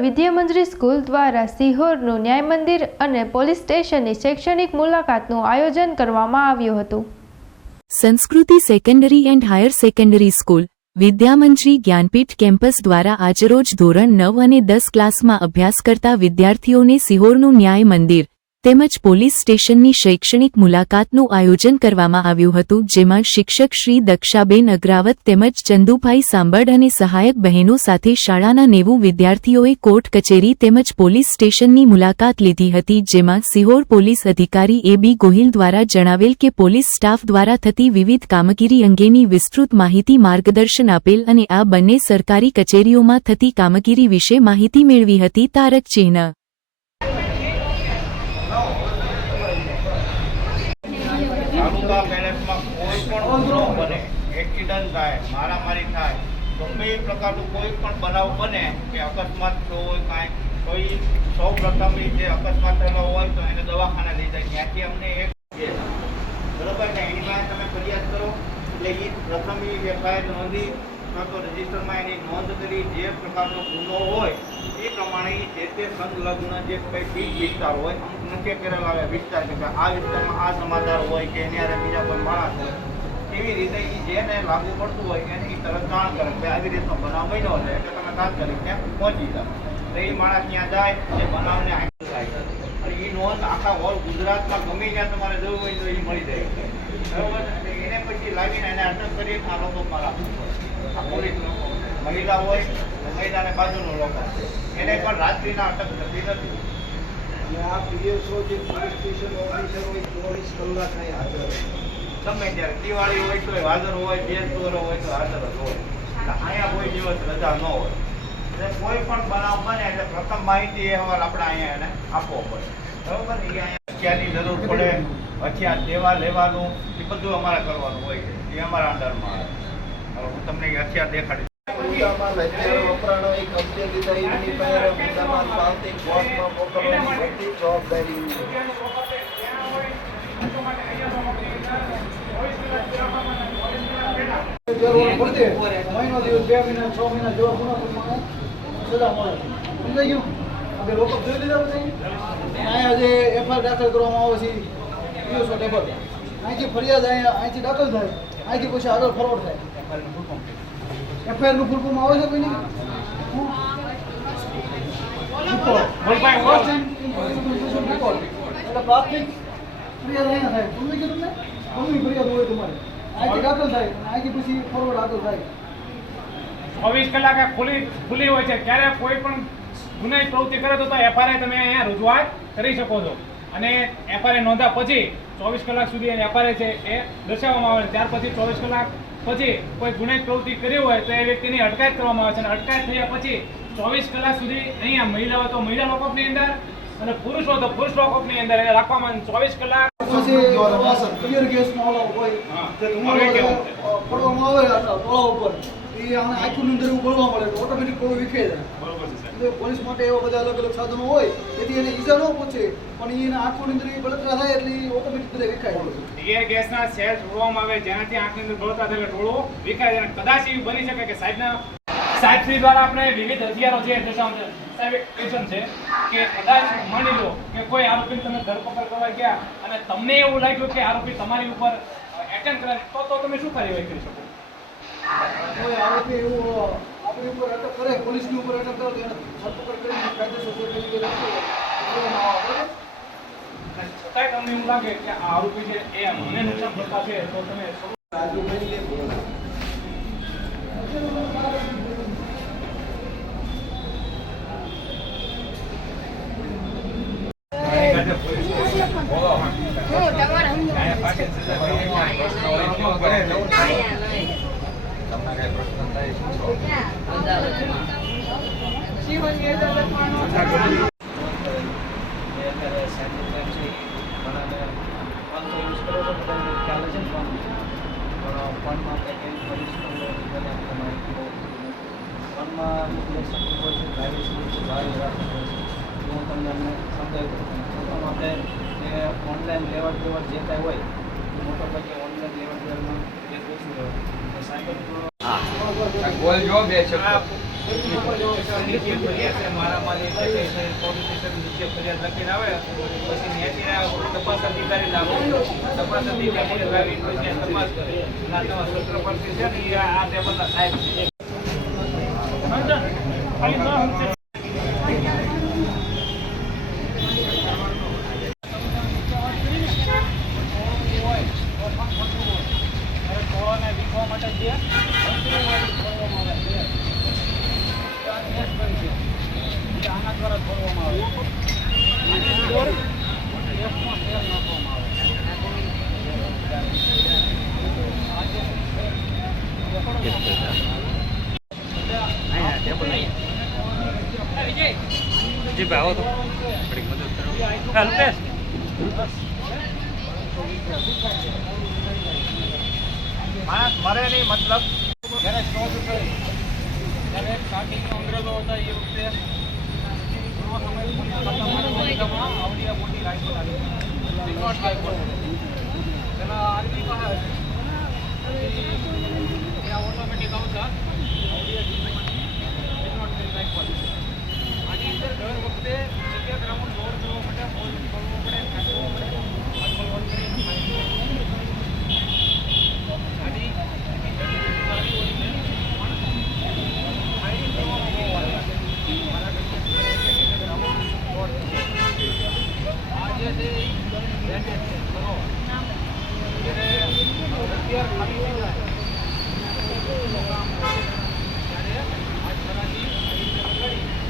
Vidyamandir school દ્વારા સિહોરનું ન્યાય મંદિર અને પોલીસ સ્ટેશનની શૈક્ષણિક મુલાકાતનું આયોજન કરવામાં આવ્યું હતું. Sanskriti secondary and higher secondary school, Vidyamantri Gyanpeeth campus દ્વારા આજરોજ ધોરણ નવ અને દસ ક્લાસમાં અભ્યાસ કરતા વિદ્યાર્થીઓને સિહોરનું ન્યાય મંદિર તેમજ પોલીસ સ્ટેશનની શૈક્ષણિક મુલાકાતનું આયોજન કરવામાં આવ્યું હતું, જેમાં શિક્ષક શ્રી દક્ષાબેન અગ્રાવત તેમજ ચંદુભાઈ સાંબડ અને સહાયક બહેનો સાથે શાળાના નેવું વિદ્યાર્થીઓએ કોર્ટ કચેરી તેમજ પોલીસ સ્ટેશનની મુલાકાત લીધી હતી, જેમાં સિહોર પોલીસ અધિકારી એ બી ગોહિલ દ્વારા જણાવેલ કે પોલીસ સ્ટાફ દ્વારા થતી વિવિધ કામગીરી અંગેની વિસ્તૃત માહિતી માર્ગદર્શન આપેલ અને આ બંને સરકારી કચેરીઓમાં થતી કામગીરી વિશે માહિતી મેળવી હતી, તારક ચિહ્ન એક્સિડન્ટ થાય, મારામારી થાય, ગમે એ પ્રકારનું કોઈ પણ બનાવ બને કે અકસ્માત થયો હોય કાંઈ, કોઈ સૌ પ્રથમ જે અકસ્માત થયેલો હોય તો એને દવાખાને લઈ ત્યાંથી અમને એક બરોબર ને? એની તમે ફરિયાદ કરો. એટલે એ પ્રથમ એ એફઆઈઆર નોંધી, અથવા તો રજિસ્ટરમાં એની નોંધ કરી જે પ્રકારનો ગુનો હોય, એ પ્રમાણે જે તે સંલગ્ન જે કંઈ બીજ વિસ્તાર હોય, અમુક નક્કી કરેલા આવે વિસ્તાર કે આ વિસ્તારમાં આ સમાચાર હોય કે એની બીજા કોઈ માણસ હોય એવી રીતે એ જેને લાગુ પડતું હોય એને તરત જાણ કરે કે આવી રીતનો બનાવ બન્યો છે. એટલે તમે તાત્કાલિક ત્યાં પહોંચી જાઓ. તો એ માણસ ત્યાં જાય એ બનાવને આગળ થાય અને એ નોંધ આખા ઓલ ગુજરાતમાં ગમે ત્યાં તમારે જવું હોય તો એ મળી જાય. બરોબર? એને પછી લાવીને એને અટક કરી આ લોકો મારા આ પોલીસ લોકો. મહિલા હોય તો મહિલાને બાજુનો લોકો એને પણ રાત્રિના અટક થતી નથી. અને આ પીએસઓ જે પોલીસ સ્ટેશન ઓફિસર હોય ચોવીસ કલાક અહીં હાજર હોય. ગમે ત્યારે. દિવાળી હોય તો હાજર હોય બે ચોરો હોય તો હાજર જ હોય. અહીંયા કોઈ દિવસ રજા ન હોય. એટલે કોઈ પણ બનાવ બને એટલે પ્રથમ માહિતી એ અહેવાલ આપણે અહીંયા એને આપવો પડે. બરોબર? ને એ અહીંયા હથિયારની જરૂર પડે હથિયાર દેવા લેવાનું એ બધું અમારે કરવાનું હોય છે. એ અમારા અંડરમાં આવે હવે હું તમને હથિયાર દેખાડી વપરાણો મોકલવાની જવાબદારી પડશે. મહિનો દિવસ બે મહિના છ મહિના જેવા ગુના પ્રમાણે સજા મળે. સમજાઈ ગયું? આપણે લોકો જોઈ લીધા બધા અહીંયા જે એફઆઈઆર દાખલ કરવામાં આવે છે ટેબલ અહીંથી ફરિયાદ અહીંયા અહીંથી દાખલ થાય. અહીંથી પછી આગળ ફોરવર્ડ થાય. એફઆઈઆરનું ફૂલ ફોર્મ આવે છે કોઈને? એટલે પ્રાથમિક ફરિયાદ અહીંયા થાય. સમજી ગયું તમને ગમે ફરિયાદ હોય તમારે. ચોવીસ કલાક ખુલી ખુલ્લી હોય છે. ત્યારે કોઈ પણ ગુનાહિત પ્રવૃત્તિ કરે તો એફઆરઆઈ તમે અહીંયા રજૂઆત કરી શકો છો. અને એફઆરઆઈ નોંધ્યા પછી ચોવીસ કલાક સુધી એની એફઆરઆઈ છે એ દર્શાવવામાં આવે છે. ત્યાર પછી ચોવીસ કલાક પછી કોઈ ગુનાહિત પ્રવૃત્તિ કરી હોય તો એ વ્યક્તિની અટકાયત કરવામાં આવે છે. અને અટકાયત થયા પછી ચોવીસ કલાક સુધી અહીંયા મહિલાઓ તો મહિલા લોકઅપની અંદર અને પુરુષો તો પુરુષ લોકઅપની અંદર. રાખવામાં ચોવીસ કલાક પછી ક્લિયર ગેસનો ઓલો હોય હવે ધુમાડો? પડવામાં આવે ટોળા ઉપર. એ આને આંખની અંદર બળવા મળે તો ઓટોમેટિક ટોળું વિખેરી જાય છે એટલે પોલીસ માટે એવા બધા અલગ અલગ સાધનો હોય તેથી એને ઈજા ન પહોંચે પણ એને આંખોની અંદર એ બળતરા થાય એટલે ઓટોમેટિક બધા વિખાય ટીયર ગેસના સેલ છોડવામાં આવે જેનાથી આંખની અંદર બળતરા થાય એટલે ટોળો વિખાય જાય અને કદાચ એવું બની શકે કે સાહેબના સાહેબશ્રી દ્વારા આપણે વિવિધ હથિયારો છે સાહેબ એક ક્વેશ્ચન છે કે કદાચ માની લો કે કોઈ આરોપીને તમે ધરપકડ કરવા ગયા અને તમને એવું લાગ્યું કે આરોપી તમારી ઉપર એટેમ્પ કરે તો તો તમે શું કાર્યવાહી કરી શકો? કોઈ આરોપી એવું આપણી ઉપર અટક કરે પોલીસની ઉપર અટક કરે તો ધરપકડ કરીને કાયદેસર? અને છતાંય તમને એવું લાગે કે આ આરોપી છે એ મને નુકસાન કરતા છે તો તમે રાજુભાઈ કે ઓનલાઈન લેવડ દેવડ જે કાંઈ હોય મોટો ભાગે ઓનલાઈન લેવડ દેવડમાં જે પૂછવું હોય સાયબર બોલ જો બે છે આ નીચે ફરિયાદ છે મારામારી એટલે કે છે, પોલીસ સ્ટેશન નીચે ફરિયાદ લખીને આવે જો બે છે. તપાસ અધિકારી તપાસ અધિકારી લાવી પછી આ તપાસ છે અને આ તમારા છત્રપતિ છે ને એ આ આ ટેબલના સાહેબ છે માણસ મરે નહીં મતલબ જ્યારે સ્ટોક ત્યારે સ્ટાર્ટિંગમાં અંગ્રેજો હતા એ વખતે. આવડિયા મોટી આવી. રાઇફલ પેલા આર્મી પાસે ઓટોમેટિક આવતા આવડિયા સિગ્નોટ રાઇફલ હથિયાર ખાલી થઈ જાય ત્યારે આ સરાજી આવી રીતે લગાડી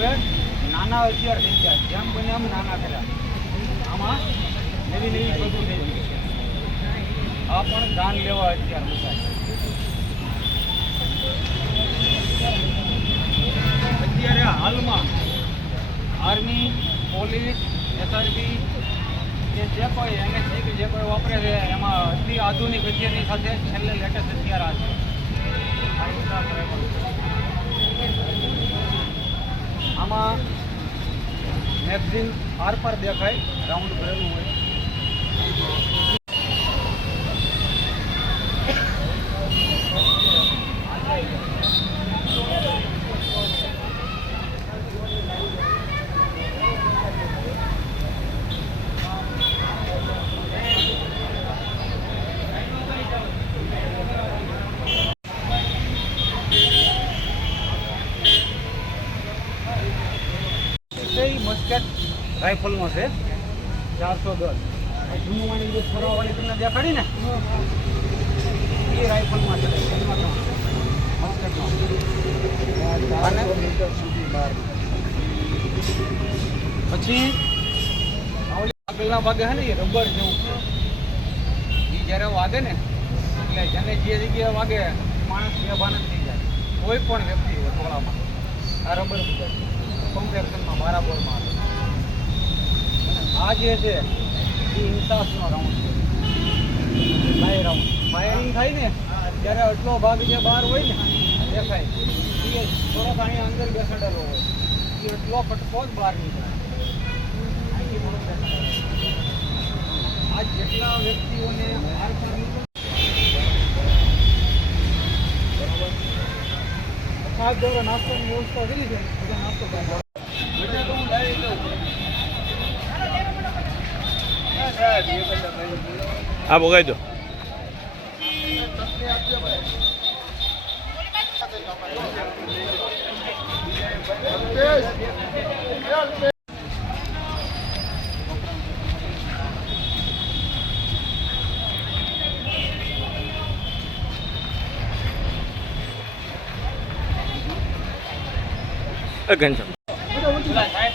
હવે નાના હથિયાર થઈ ગયા. જેમ બને એમ નાના કર્યા. આમાં નવી નવી બધું થઈ ગયું આ પણ દાન લેવા હથિયાર મુકાય અત્યારે હાલમાં આર્મી, પોલીસ, એસઆરબી કે જે કોઈ એનએસજી કે જે કોઈ વાપરે છે, એમાં અતિ આધુનિક હથિયારની સાથે છેલ્લે લેટેસ્ટ હથિયાર આ છે. આમાં મેગઝીન આર પર દેખાય રાઉન્ડ ભરેલું હોય એ મસ્કેટ રાઇફલમાં છે. ચારસો દસ. જૂનું વાળી જે તમને દેખાડી એ રાઇફલમાં છે. પછી આગળના ભાગે છે ને એ રબર જેવું. એ જ્યારે વાગે ને, એટલે જેને જે જગ્યાએ વાગે, માણસ બેભાન થઈ જાય. કોઈ પણ વ્યક્તિ હોય ટોળામાં આ રબર બુજાય કોમ્પેક્શનમાં બરાબરમાં આવે. આ જે છે. એ ઇન્સાસનો રાઉન્ડ છે. બાય રાઉન્ડ ફાયરિંગ થાય ને, ત્યારે આટલો ભાગ જે બહાર હોય ને, દેખાય. એ થોડોક અહીંયા અંદર બેસાડેલો હોય. એટલો ફટકો જ બહાર નીકળે. આ જેટલા વ્યક્તિઓને બહાર સાત દ્વારા નાસ્તોની વ્યવસ્થા કરી છે. નાસ્તો કરી હા ભોગાઈ દો એ ઘનશ્યામ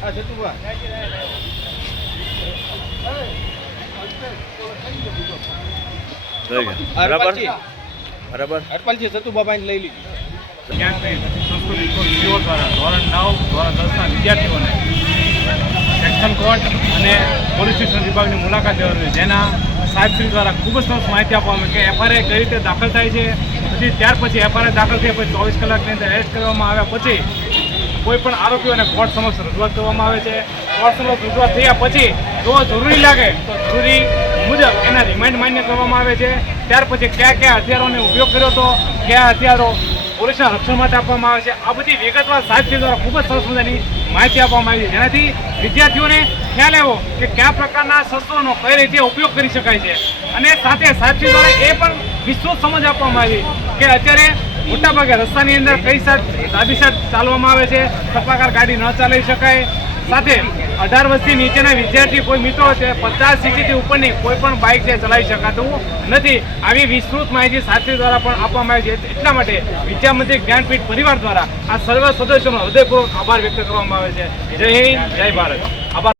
આ જતુભા થઈ ગયા બરાબર? બરાબર અટપલજી લઈ લીધી. સંસ્કૃત સ્કૂલ શિવો દ્વારા ધોરણ નવ ધોરણ દસના વિદ્યાર્થીઓને એક સેશન કોર્ટ અને પોલીસ સ્ટેશન વિભાગની મુલાકાત લેવાની જેના સાહેબશ્રી દ્વારા ખૂબ જ સરસ માહિતી આપવામાં કે એફઆરઆઈ કઈ રીતે દાખલ થાય છે પછી ત્યાર પછી એફઆરઆઈ દાખલ થઈ પછી ચોવીસ કલાકની અંદર એરેસ્ટ કરવામાં આવ્યા પછી કોઈ પણ આરોપીઓને કોર્ટ સમક્ષ રજૂઆત કરવામાં આવે છે. કોર્ટ સમક્ષ રજૂઆત થયા પછી જો જરૂરી લાગે તો જરૂરી મુજબ એના રિમાન્ડ માન્ય કરવામાં આવે છે. ત્યાર પછી કયા કયા હથિયારોને ઉપયોગ કર્યો હતો, કયા હથિયારો પોલીસના રક્ષણ માટે આપવામાં આવે છે, આ બધી વિગતવાર સાહિત્ય દ્વારા ખૂબ જ સરસ મજાની માહિતી આપવામાં આવી છે. જેનાથી વિદ્યાર્થીઓને ખ્યાલ આવ્યો કે કયા પ્રકારના શસ્ત્રોનો કઈ રીતે ઉપયોગ કરી શકાય છે. અને સાથે સાહિત્ય દ્વારા એ પણ વિસ્તૃત સમજ આપવામાં આવી કે અત્યારે મોટાભાગે રસ્તાની અંદર કઈ સાત દાદી સાત ચાલવામાં આવે છે સપાકાર ગાડી ન ચાલી શકાય. સાથે અઢાર વર્ષથી નીચેના વિદ્યાર્થી, કોઈ મિત્રો છે પચાસ સીસીથી ઉપરની કોઈ પણ બાઇક છે, ચલાવી શકાતું નથી. આવી વિસ્તૃત માહિતી સાથી દ્વારા પણ આપવામાં આવી છે. એટલા માટે વિદ્યામંત્રી જ્ઞાનપીઠ પરિવાર દ્વારા આ સર્વ સદસ્યોનો હૃદયપૂર્વક આભાર વ્યક્ત કરવામાં આવે છે. જય હિન્દ, જય ભારત. આભાર.